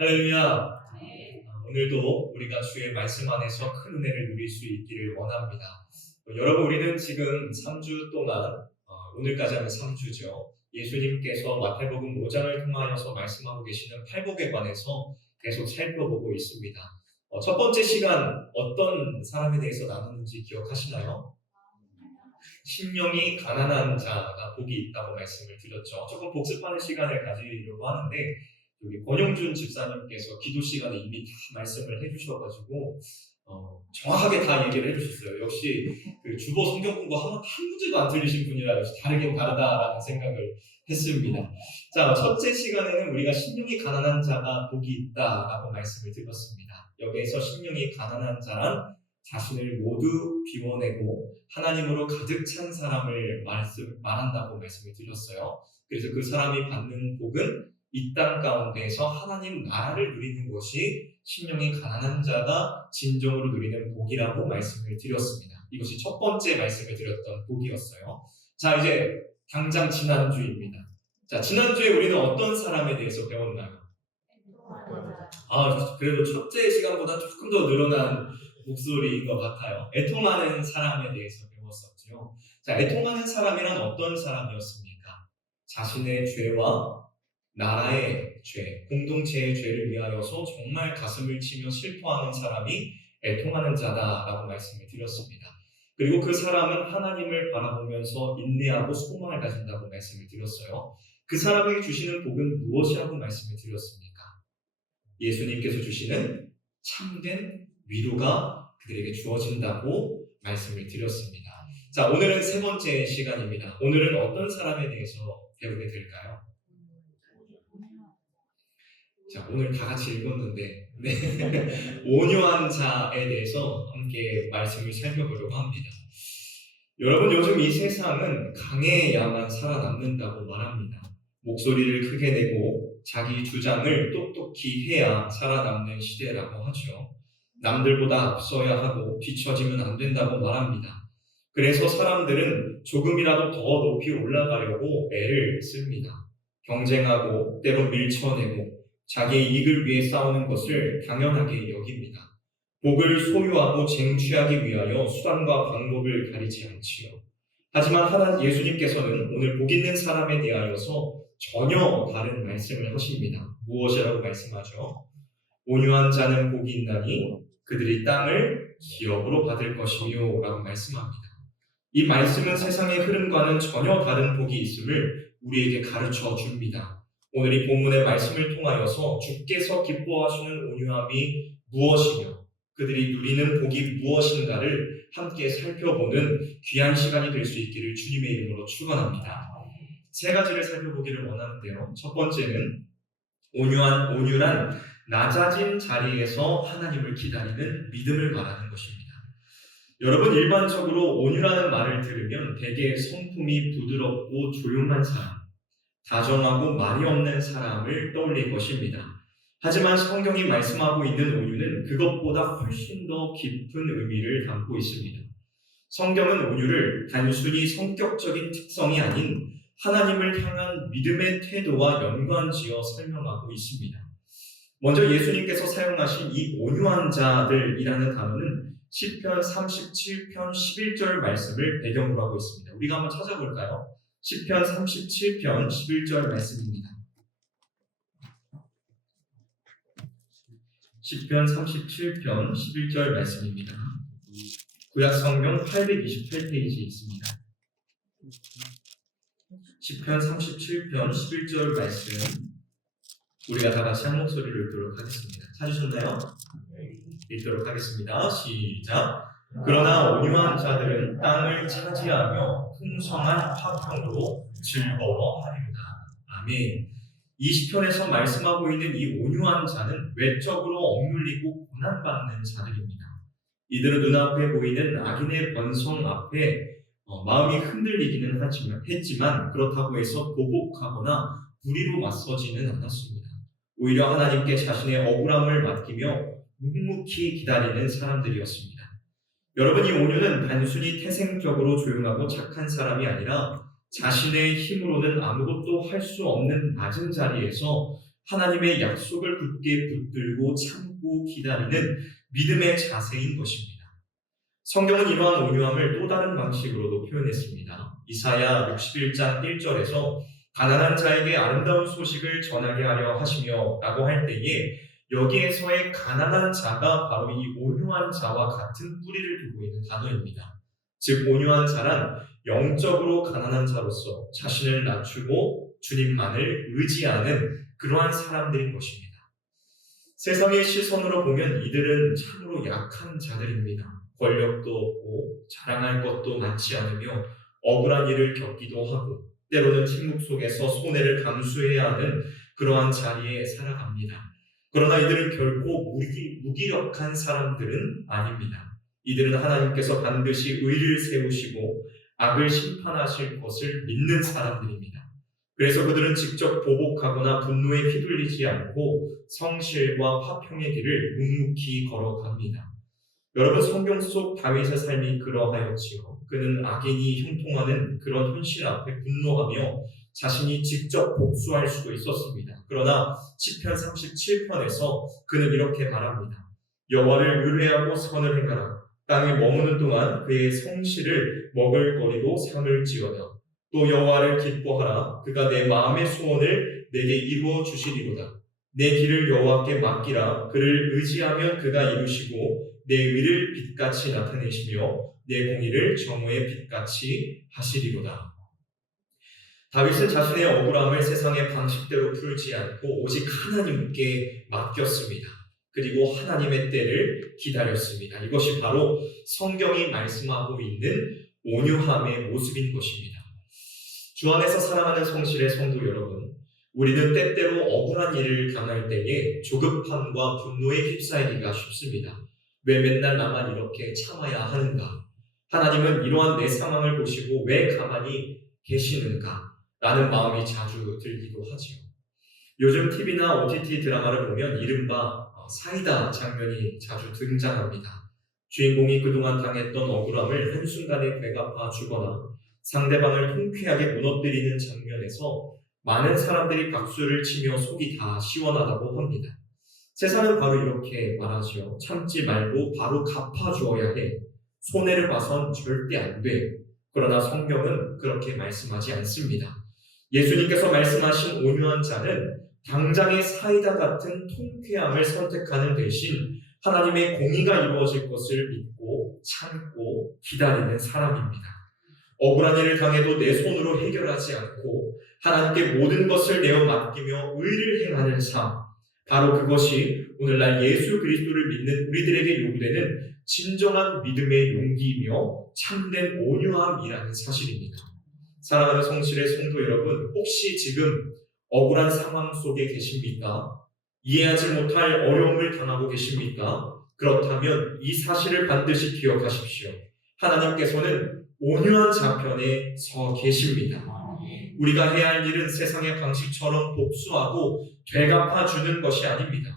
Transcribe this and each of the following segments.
할렐루야. 오늘도 우리가 주의 말씀 안에서 큰 은혜를 누릴 수 있기를 원합니다. 여러분, 우리는 지금 3주 동안, 오늘까지 하면 3주죠. 예수님께서 마태복음 5장을 통하여서 말씀하고 계시는 팔복에 관해서 계속 살펴보고 있습니다. 첫 번째 시간 어떤 사람에 대해서 나누는지 기억하시나요? 심령이 가난한 자가 복이 있다고 말씀을 드렸죠. 조금 복습하는 시간을 가지려고 하는데 여기 권용준 집사님께서 기도 시간에 이미 다 말씀을 해주셔가지고 정확하게 다 얘기를 해주셨어요. 역시 그 주보 성경 공부 한 문제도 안 틀리신 분이라 역시 다르긴 다르다라는 생각을 했습니다. 자, 첫째 시간에는 우리가 심령이 가난한 자가 복이 있다라고 말씀을 드렸습니다. 여기에서 심령이 가난한 자란 자신을 모두 비워내고 하나님으로 가득 찬 사람을 말한다고 말씀을 드렸어요. 그래서 그 사람이 받는 복은 이 땅 가운데에서 하나님 나라를 누리는 것이 심령이 가난한 자가 진정으로 누리는 복이라고 말씀을 드렸습니다. 이것이 첫 번째 말씀을 드렸던 복이었어요. 자, 이제 당장 지난주입니다. 자, 지난주에 우리는 어떤 사람에 대해서 배웠나요? 그래도 첫째 시간보다 조금 더 늘어난 목소리인 것 같아요. 애통하는 사람에 대해서 배웠었죠. 자, 애통하는 사람이란 어떤 사람이었습니까? 자신의 죄와 나라의 죄, 공동체의 죄를 위하여서 정말 가슴을 치며 슬퍼하는 사람이 애통하는 자다라고 말씀을 드렸습니다. 그리고 그 사람은 하나님을 바라보면서 인내하고 소망을 가진다고 말씀을 드렸어요. 그 사람에게 주시는 복은 무엇이라고 말씀을 드렸습니까? 예수님께서 주시는 참된 위로가 그들에게 주어진다고 말씀을 드렸습니다. 자, 오늘은 세 번째 시간입니다. 오늘은 어떤 사람에 대해서 배우게 될까요? 자, 오늘 다 같이 읽었는데 온유한 자에 대해서 함께 말씀을 살펴보려고 합니다. 여러분, 요즘 이 세상은 강해야만 살아남는다고 말합니다. 목소리를 크게 내고 자기 주장을 똑똑히 해야 살아남는 시대라고 하죠. 남들보다 앞서야 하고 뒤처지면 안 된다고 말합니다. 그래서 사람들은 조금이라도 더 높이 올라가려고 애를 씁니다. 경쟁하고 때로 밀쳐내고 자기의 이익을 위해 싸우는 것을 당연하게 여깁니다. 복을 소유하고 쟁취하기 위하여 수단과 방법을 가리지 않지요. 하지만 예수님께서는 오늘 복 있는 사람에 대하여서 전혀 다른 말씀을 하십니다. 무엇이라고 말씀하죠? 온유한 자는 복이 있나니 그들이 땅을 기업으로 받을 것이며 라고 말씀합니다. 이 말씀은 세상의 흐름과는 전혀 다른 복이 있음을 우리에게 가르쳐 줍니다. 오늘 이 본문의 말씀을 통하여서 주께서 기뻐하시는 온유함이 무엇이며 그들이 누리는 복이 무엇인가를 함께 살펴보는 귀한 시간이 될 수 있기를 주님의 이름으로 축원합니다. 세 가지를 살펴보기를 원하는데요. 첫 번째는 온유란 낮아진 자리에서 하나님을 기다리는 믿음을 말하는 것입니다. 여러분, 일반적으로 온유라는 말을 들으면 대개 성품이 부드럽고 조용한 사람, 다정하고 말이 없는 사람을 떠올릴 것입니다. 하지만 성경이 말씀하고 있는 온유는 그것보다 훨씬 더 깊은 의미를 담고 있습니다. 성경은 온유를 단순히 성격적인 특성이 아닌 하나님을 향한 믿음의 태도와 연관지어 설명하고 있습니다. 먼저 예수님께서 사용하신 이 온유한 자들이라는 단어는 시편 37편 11절 말씀을 배경으로 하고 있습니다. 우리가 한번 찾아볼까요? 시편 37편 11절 말씀입니다. 시편 37편 11절 말씀입니다. 구약 성경 828페이지에 있습니다. 시편 37편 11절 말씀 우리가 다 같이 한 목소리를 읽도록 하겠습니다. 찾으셨나요? 읽도록 하겠습니다. 시작. 그러나 온유한 자들은 땅을 차지하며 풍성한 화평으로 즐거워하리로다. 아멘. 이 시편에서 말씀하고 있는 이 온유한 자는 외적으로 억눌리고 고난받는 자들입니다. 이들은 눈앞에 보이는 악인의 번성 앞에 마음이 흔들리기는 했지만 그렇다고 해서 보복하거나 불의로 맞서지는 않았습니다. 오히려 하나님께 자신의 억울함을 맡기며 묵묵히 기다리는 사람들이었습니다. 여러분, 이 온유는 단순히 태생적으로 조용하고 착한 사람이 아니라 자신의 힘으로는 아무것도 할 수 없는 낮은 자리에서 하나님의 약속을 굳게 붙들고 참고 기다리는 믿음의 자세인 것입니다. 성경은 이러한 온유함을 또 다른 방식으로도 표현했습니다. 이사야 61장 1절에서 가난한 자에게 아름다운 소식을 전하게 하려 하시며 라고 할 때에 여기에서의 가난한 자가 바로 이 온유한 자와 같은 뿌리를 두고 있는 단어입니다. 즉 온유한 자란 영적으로 가난한 자로서 자신을 낮추고 주님만을 의지하는 그러한 사람들인 것입니다. 세상의 시선으로 보면 이들은 참으로 약한 자들입니다. 권력도 없고 자랑할 것도 많지 않으며 억울한 일을 겪기도 하고 때로는 침묵 속에서 손해를 감수해야 하는 그러한 자리에 살아갑니다. 그러나 이들은 결코 무기력한 사람들은 아닙니다. 이들은 하나님께서 반드시 의를 세우시고 악을 심판하실 것을 믿는 사람들입니다. 그래서 그들은 직접 보복하거나 분노에 휘둘리지 않고 성실과 화평의 길을 묵묵히 걸어갑니다. 여러분, 성경 속 다윗의 삶이 그러하였지요. 그는 악인이 형통하는 그런 현실 앞에 분노하며 자신이 직접 복수할 수도 있었습니다. 그러나 시편 37편에서 그는 이렇게 말합니다. 여호와를 의뢰하고 선을 행하라. 땅에 머무는 동안 그의 성실을 먹을거리로 삼을지어다. 또 여호와를 기뻐하라. 그가 내 마음의 소원을 내게 이루어 주시리로다. 내 길을 여호와께 맡기라. 그를 의지하면 그가 이루시고 내 의를 빛같이 나타내시며 내 공의를 정오의 빛같이 하시리로다. 다윗은 자신의 억울함을 세상의 방식대로 풀지 않고 오직 하나님께 맡겼습니다. 그리고 하나님의 때를 기다렸습니다. 이것이 바로 성경이 말씀하고 있는 온유함의 모습인 것입니다. 주 안에서 사랑하는 성실의 성도 여러분, 우리는 때때로 억울한 일을 당할 때에 조급함과 분노에 휩싸이기가 쉽습니다. 왜 맨날 나만 이렇게 참아야 하는가? 하나님은 이러한 내 상황을 보시고 왜 가만히 계시는가? 라는 마음이 자주 들기도 하지요. 요즘 TV나 OTT 드라마를 보면 이른바 사이다 장면이 자주 등장합니다. 주인공이 그동안 당했던 억울함을 한순간에 되갚아 주거나 상대방을 통쾌하게 무너뜨리는 장면에서 많은 사람들이 박수를 치며 속이 다 시원하다고 합니다. 세상은 바로 이렇게 말하지요. 참지 말고 바로 갚아주어야 해. 손해를 봐선 절대 안 돼. 그러나 성경은 그렇게 말씀하지 않습니다. 예수님께서 말씀하신 온유한 자는 당장의 사이다 같은 통쾌함을 선택하는 대신 하나님의 공의가 이루어질 것을 믿고 참고 기다리는 사람입니다. 억울한 일을 당해도 내 손으로 해결하지 않고 하나님께 모든 것을 내어 맡기며 의를 행하는 삶, 바로 그것이 오늘날 예수 그리스도를 믿는 우리들에게 요구되는 진정한 믿음의 용기이며 참된 온유함이라는 사실입니다. 사랑하는 성실의 성도 여러분, 혹시 지금 억울한 상황 속에 계십니까? 이해하지 못할 어려움을 당하고 계십니까? 그렇다면 이 사실을 반드시 기억하십시오. 하나님께서는 온유한 자편에 서 계십니다. 우리가 해야 할 일은 세상의 방식처럼 복수하고 되갚아주는 것이 아닙니다.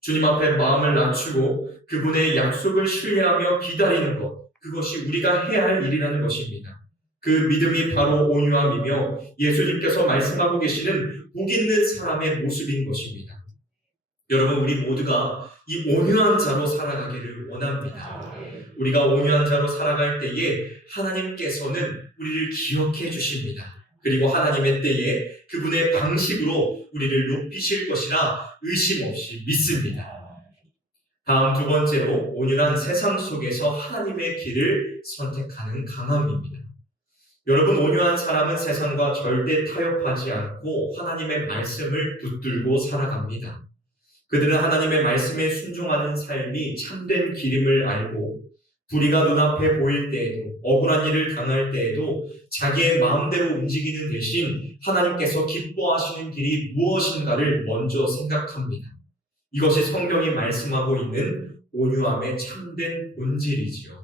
주님 앞에 마음을 낮추고 그분의 약속을 신뢰하며 기다리는 것, 그것이 우리가 해야 할 일이라는 것입니다. 그 믿음이 바로 온유함이며 예수님께서 말씀하고 계시는 복 있는 사람의 모습인 것입니다. 여러분, 우리 모두가 이 온유한 자로 살아가기를 원합니다. 우리가 온유한 자로 살아갈 때에 하나님께서는 우리를 기억해 주십니다. 그리고 하나님의 때에 그분의 방식으로 우리를 높이실 것이라 의심 없이 믿습니다. 다음 두 번째로, 온유한 세상 속에서 하나님의 길을 선택하는 강함입니다. 여러분, 온유한 사람은 세상과 절대 타협하지 않고 하나님의 말씀을 붙들고 살아갑니다. 그들은 하나님의 말씀에 순종하는 삶이 참된 길임을 알고 불의가 눈앞에 보일 때에도, 억울한 일을 당할 때에도 자기의 마음대로 움직이는 대신 하나님께서 기뻐하시는 길이 무엇인가를 먼저 생각합니다. 이것이 성경이 말씀하고 있는 온유함의 참된 본질이지요.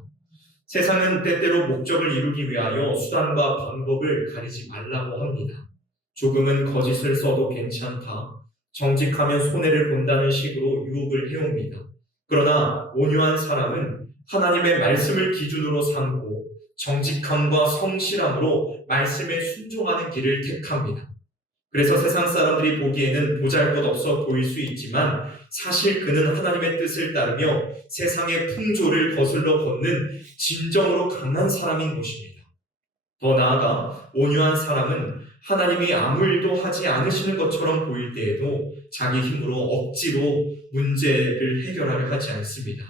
세상은 때때로 목적을 이루기 위하여 수단과 방법을 가리지 말라고 합니다. 조금은 거짓을 써도 괜찮다, 정직하면 손해를 본다는 식으로 유혹을 해옵니다. 그러나 온유한 사람은 하나님의 말씀을 기준으로 삼고 정직함과 성실함으로 말씀에 순종하는 길을 택합니다. 그래서 세상 사람들이 보기에는 보잘것없어 보일 수 있지만 사실 그는 하나님의 뜻을 따르며 세상의 풍조를 거슬러 걷는 진정으로 강한 사람인 것입니다. 더 나아가 온유한 사람은 하나님이 아무 일도 하지 않으시는 것처럼 보일 때에도 자기 힘으로 억지로 문제를 해결하려 하지 않습니다.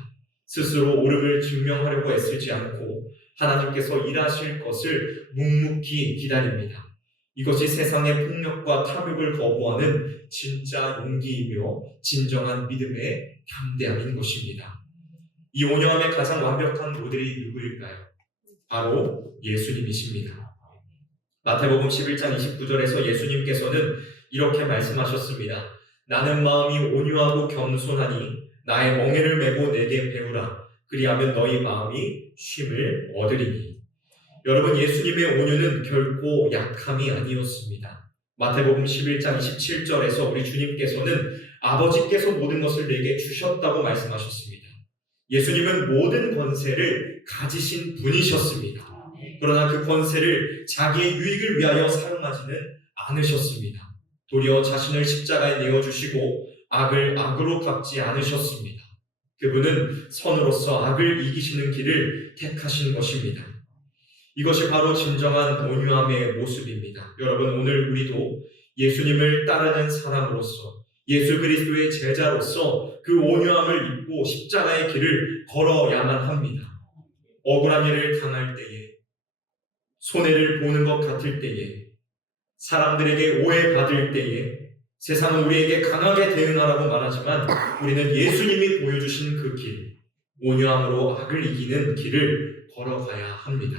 스스로 옳음을 증명하려고 애쓰지 않고 하나님께서 일하실 것을 묵묵히 기다립니다. 이것이 세상의 폭력과 탐욕을 거부하는 진짜 용기이며 진정한 믿음의 담대함인 것입니다. 이 온유함의 가장 완벽한 모델이 누구일까요? 바로 예수님이십니다. 마태복음 11장 29절에서 예수님께서는 이렇게 말씀하셨습니다. 나는 마음이 온유하고 겸손하니 나의 멍에를 메고 내게 배우라. 그리하면 너희 마음이 쉼을 얻으리니. 여러분, 예수님의 온유는 결코 약함이 아니었습니다. 마태복음 11장 27절에서 우리 주님께서는 아버지께서 모든 것을 내게 주셨다고 말씀하셨습니다. 예수님은 모든 권세를 가지신 분이셨습니다. 그러나 그 권세를 자기의 유익을 위하여 사용하지는 않으셨습니다. 도리어 자신을 십자가에 내어주시고 악을 악으로 갚지 않으셨습니다. 그분은 선으로서 악을 이기시는 길을 택하신 것입니다. 이것이 바로 진정한 온유함의 모습입니다. 여러분, 오늘 우리도 예수님을 따르는 사람으로서 예수 그리스도의 제자로서 그 온유함을 입고 십자가의 길을 걸어야만 합니다. 억울한 일을 당할 때에, 손해를 보는 것 같을 때에, 사람들에게 오해받을 때에 세상은 우리에게 강하게 대응하라고 말하지만 우리는 예수님이 보여주신 그 길, 온유함으로 악을 이기는 길을 걸어가야 합니다.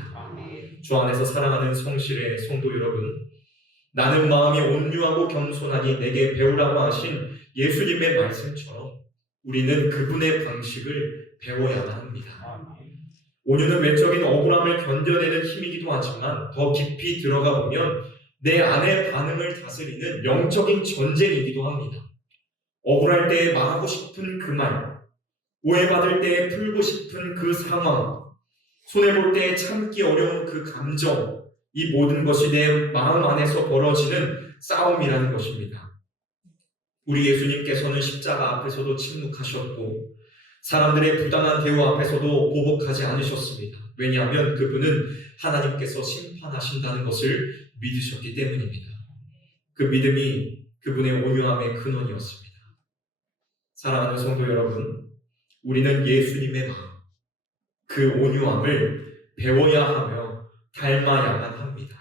주 안에서 사랑하는 성실의 성도 여러분, 나는 마음이 온유하고 겸손하니 내게 배우라고 하신 예수님의 말씀처럼 우리는 그분의 방식을 배워야만 합니다. 온유는 외적인 억울함을 견뎌내는 힘이기도 하지만 더 깊이 들어가 보면 내 안의 반응을 다스리는 영적인 전쟁이기도 합니다. 억울할 때에 말하고 싶은 그 말, 오해받을 때에 풀고 싶은 그 상황, 손해볼 때에 참기 어려운 그 감정, 이 모든 것이 내 마음 안에서 벌어지는 싸움이라는 것입니다. 우리 예수님께서는 십자가 앞에서도 침묵하셨고 사람들의 부당한 대우 앞에서도 보복하지 않으셨습니다. 왜냐하면 그분은 하나님께서 심판하신다는 것을 믿으셨기 때문입니다. 그 믿음이 그분의 온유함의 근원이었습니다. 사랑하는 성도 여러분, 우리는 예수님의 마음, 그 온유함을 배워야 하며 닮아야만 합니다.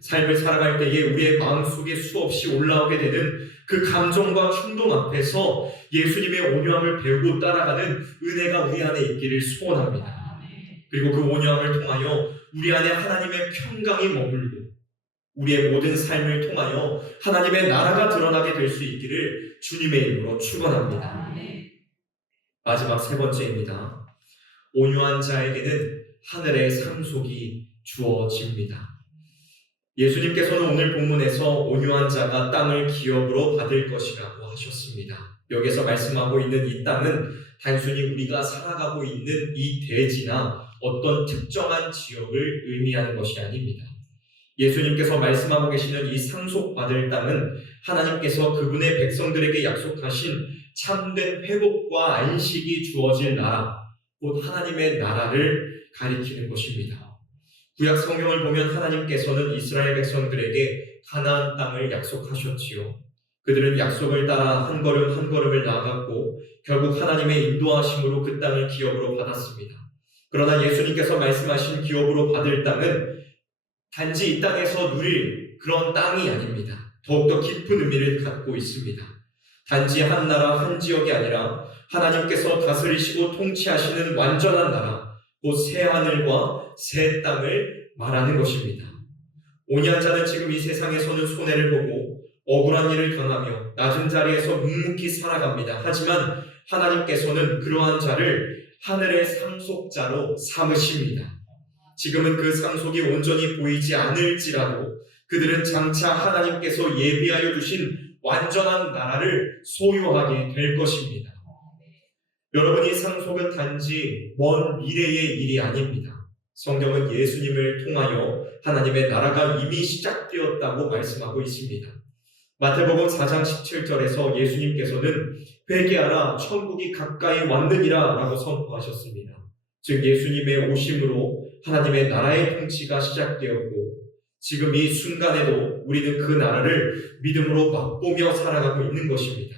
삶을 살아갈 때에 우리의 마음속에 수없이 올라오게 되는 그 감정과 충동 앞에서 예수님의 온유함을 배우고 따라가는 은혜가 우리 안에 있기를 소원합니다. 그리고 그 온유함을 통하여 우리 안에 하나님의 평강이 머물고 우리의 모든 삶을 통하여 하나님의 나라가 드러나게 될 수 있기를 주님의 이름으로 축원합니다. 마지막 세 번째입니다. 온유한 자에게는 하늘의 상속이 주어집니다. 예수님께서는 오늘 본문에서 온유한 자가 땅을 기업으로 받을 것이라고 하셨습니다. 여기서 말씀하고 있는 이 땅은 단순히 우리가 살아가고 있는 이 대지나 어떤 특정한 지역을 의미하는 것이 아닙니다. 예수님께서 말씀하고 계시는 이 상속받을 땅은 하나님께서 그분의 백성들에게 약속하신 참된 회복과 안식이 주어질 나라, 곧 하나님의 나라를 가리키는 것입니다. 구약 성경을 보면 하나님께서는 이스라엘 백성들에게 가나안 땅을 약속하셨지요. 그들은 약속을 따라 한 걸음 한 걸음을 나아갔고 결국 하나님의 인도하심으로 그 땅을 기업으로 받았습니다. 그러나 예수님께서 말씀하신 기업으로 받을 땅은 단지 이 땅에서 누릴 그런 땅이 아닙니다. 더욱더 깊은 의미를 갖고 있습니다. 단지 한 나라 한 지역이 아니라 하나님께서 다스리시고 통치하시는 완전한 나라, 곧 새 하늘과 새 땅을 말하는 것입니다. 온유한 자는 지금 이 세상에서는 손해를 보고 억울한 일을 당하며 낮은 자리에서 묵묵히 살아갑니다. 하지만 하나님께서는 그러한 자를 하늘의 상속자로 삼으십니다. 지금은 그 상속이 온전히 보이지 않을지라도 그들은 장차 하나님께서 예비하여 주신 완전한 나라를 소유하게 될 것입니다. 여러분, 이 상속은 단지 먼 미래의 일이 아닙니다. 성경은 예수님을 통하여 하나님의 나라가 이미 시작되었다고 말씀하고 있습니다. 마태복음 4장 17절에서 예수님께서는 회개하라 천국이 가까이 왔느니라 라고 선포하셨습니다. 즉 예수님의 오심으로 하나님의 나라의 통치가 시작되었고 지금 이 순간에도 우리는 그 나라를 믿음으로 맛보며 살아가고 있는 것입니다.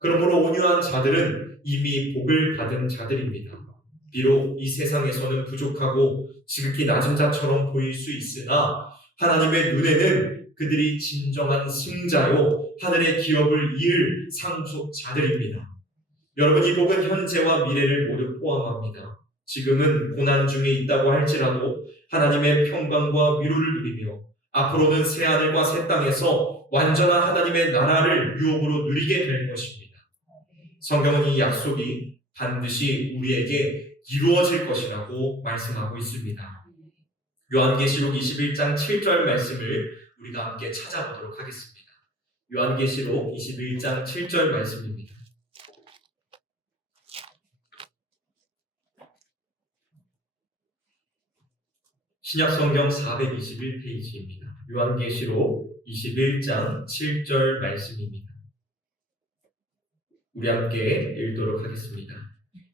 그러므로 온유한 자들은 이미 복을 받은 자들입니다. 비록 이 세상에서는 부족하고 지극히 낮은 자처럼 보일 수 있으나 하나님의 눈에는 그들이 진정한 승자요 하늘의 기업을 이을 상속자들입니다. 여러분, 이 복은 현재와 미래를 모두 포함합니다. 지금은 고난 중에 있다고 할지라도 하나님의 평강과 위로를 누리며 앞으로는 새 하늘과 새 땅에서 완전한 하나님의 나라를 유업으로 누리게 될 것입니다. 성경은 이 약속이 반드시 우리에게 이루어질 것이라고 말씀하고 있습니다. 요한계시록 21장 7절 말씀을 우리가 함께 찾아보도록 하겠습니다. 요한계시록 21장 7절 말씀입니다. 신약성경 421페이지입니다. 요한계시록 21장 7절 말씀입니다. 우리 함께 읽도록 하겠습니다.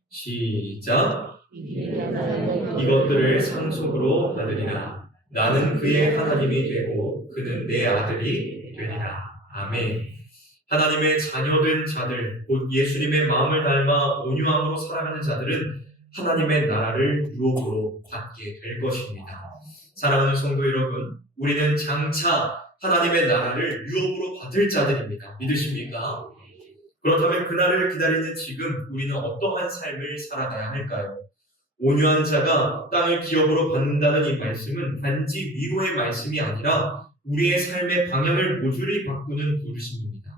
시작. 이것들을 상속으로 받으리라. 나는 그의 하나님이 되고 그는 내 아들이 되리라. 아멘. 하나님의 자녀된 자들, 곧 예수님의 마음을 닮아 온유함으로 살아가는 자들은 하나님의 나라를 유업으로 받게 될 것입니다. 사랑하는 성도 여러분, 우리는 장차 하나님의 나라를 유업으로 받을 자들입니다. 믿으십니까? 그렇다면 그날을 기다리는 지금 우리는 어떠한 삶을 살아가야 할까요? 온유한 자가 땅을 기업으로 받는다는 이 말씀은 단지 위로의 말씀이 아니라 우리의 삶의 방향을 모조리 바꾸는 부르심입니다.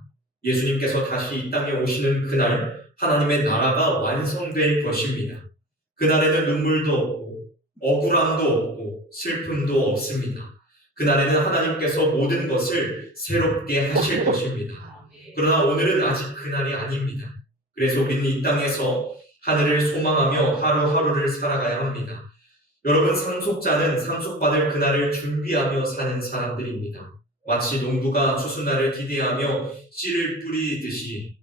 예수님께서 다시 이 땅에 오시는 그날 하나님의 나라가 완성될 것입니다. 그날에는 눈물도 없고 억울함도 없고 슬픔도 없습니다. 그날에는 하나님께서 모든 것을 새롭게 하실 것입니다. 그러나 오늘은 아직 그날이 아닙니다. 그래서 우리는 이 땅에서 하늘을 소망하며 하루하루를 살아가야 합니다. 여러분, 상속자는 상속받을 그날을 준비하며 사는 사람들입니다. 마치 농부가 추수날을 기대하며 씨를 뿌리듯이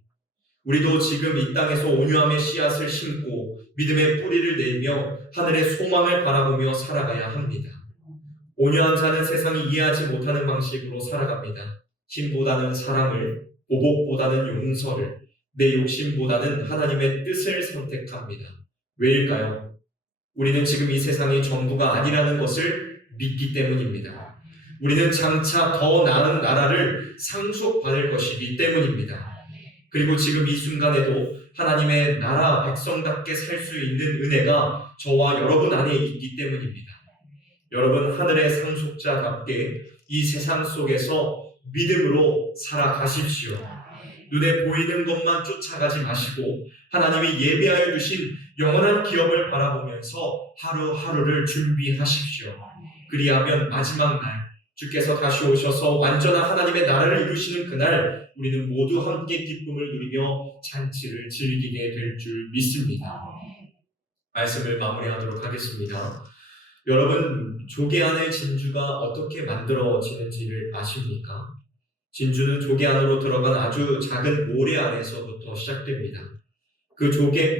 우리도 지금 이 땅에서 온유함의 씨앗을 심고 믿음의 뿌리를 내며 하늘의 소망을 바라보며 살아가야 합니다. 온유한 자는 세상이 이해하지 못하는 방식으로 살아갑니다. 힘보다는 사랑을, 보복보다는 용서를, 내 욕심보다는 하나님의 뜻을 선택합니다. 왜일까요? 우리는 지금 이 세상이 전부가 아니라는 것을 믿기 때문입니다. 우리는 장차 더 나은 나라를 상속받을 것이기 때문입니다. 그리고 지금 이 순간에도 하나님의 나라 백성답게 살 수 있는 은혜가 저와 여러분 안에 있기 때문입니다. 여러분, 하늘의 상속자답게 이 세상 속에서 믿음으로 살아가십시오. 눈에 보이는 것만 쫓아가지 마시고 하나님이 예비하여 주신 영원한 기업을 바라보면서 하루하루를 준비하십시오. 그리하면 마지막 날 주께서 다시 오셔서 완전한 하나님의 나라를 이루시는 그날 우리는 모두 함께 기쁨을 누리며 잔치를 즐기게 될 줄 믿습니다. 말씀을 마무리하도록 하겠습니다. 여러분, 조개 안의 진주가 어떻게 만들어지는지를 아십니까? 진주는 조개 안으로 들어간 아주 작은 모래 안에서부터 시작됩니다. 그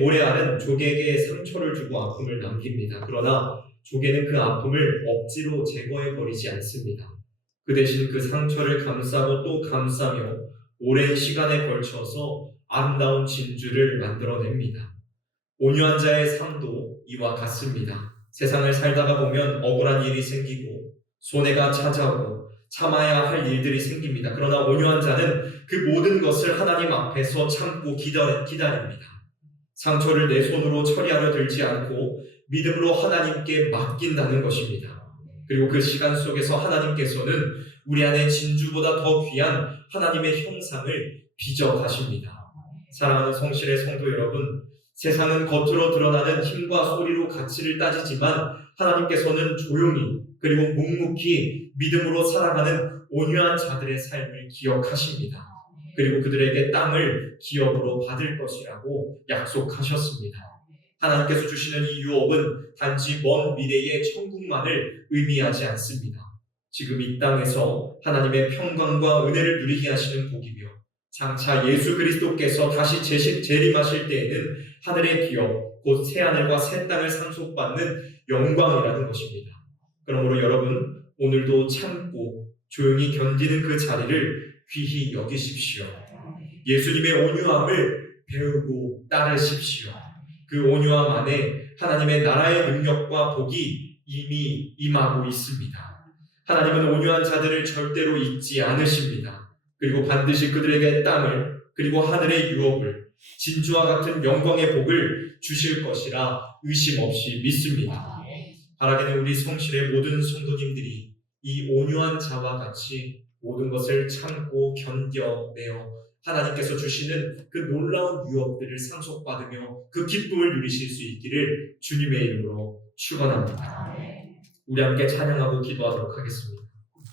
모래알은 조개에게 상처를 주고 아픔을 남깁니다. 그러나 조개는 그 아픔을 억지로 제거해버리지 않습니다. 그 대신 그 상처를 감싸고 또 감싸며 오랜 시간에 걸쳐서 아름다운 진주를 만들어냅니다. 온유한 자의 삶도 이와 같습니다. 세상을 살다가 보면 억울한 일이 생기고 손해가 찾아오고 참아야 할 일들이 생깁니다. 그러나 온유한 자는 그 모든 것을 하나님 앞에서 참고 기다립니다. 상처를 내 손으로 처리하려 들지 않고 믿음으로 하나님께 맡긴다는 것입니다. 그리고 그 시간 속에서 하나님께서는 우리 안에 진주보다 더 귀한 하나님의 형상을 빚어가십니다. 사랑하는 성실의 성도 여러분, 세상은 겉으로 드러나는 힘과 소리로 가치를 따지지만 하나님께서는 조용히 그리고 묵묵히 믿음으로 살아가는 온유한 자들의 삶을 기억하십니다. 그리고 그들에게 땅을 기업으로 받을 것이라고 약속하셨습니다. 하나님께서 주시는 이 유업은 단지 먼 미래의 천국만을 의미하지 않습니다. 지금 이 땅에서 하나님의 평강과 은혜를 누리게 하시는 복이며 장차 예수 그리스도께서 다시 재림하실 때에는 하늘의 기업 곧 새하늘과 새 땅을 상속받는 영광이라는 것입니다. 그러므로 여러분 오늘도 참고 조용히 견디는 그 자리를 귀히 여기십시오. 예수님의 온유함을 배우고 따르십시오. 그 온유함 안에 하나님의 나라의 능력과 복이 이미 임하고 있습니다. 하나님은 온유한 자들을 절대로 잊지 않으십니다. 그리고 반드시 그들에게 땅을 그리고 하늘의 유업을 진주와 같은 영광의 복을 주실 것이라 의심 없이 믿습니다. 바라기는 우리 성실의 모든 성도님들이 이 온유한 자와 같이 모든 것을 참고 견뎌내어 하나님께서 주시는 그 놀라운 유업들을 상속받으며 그 기쁨을 누리실 수 있기를 주님의 이름으로 축원합니다. 우리 함께 찬양하고 기도하도록 하겠습니다.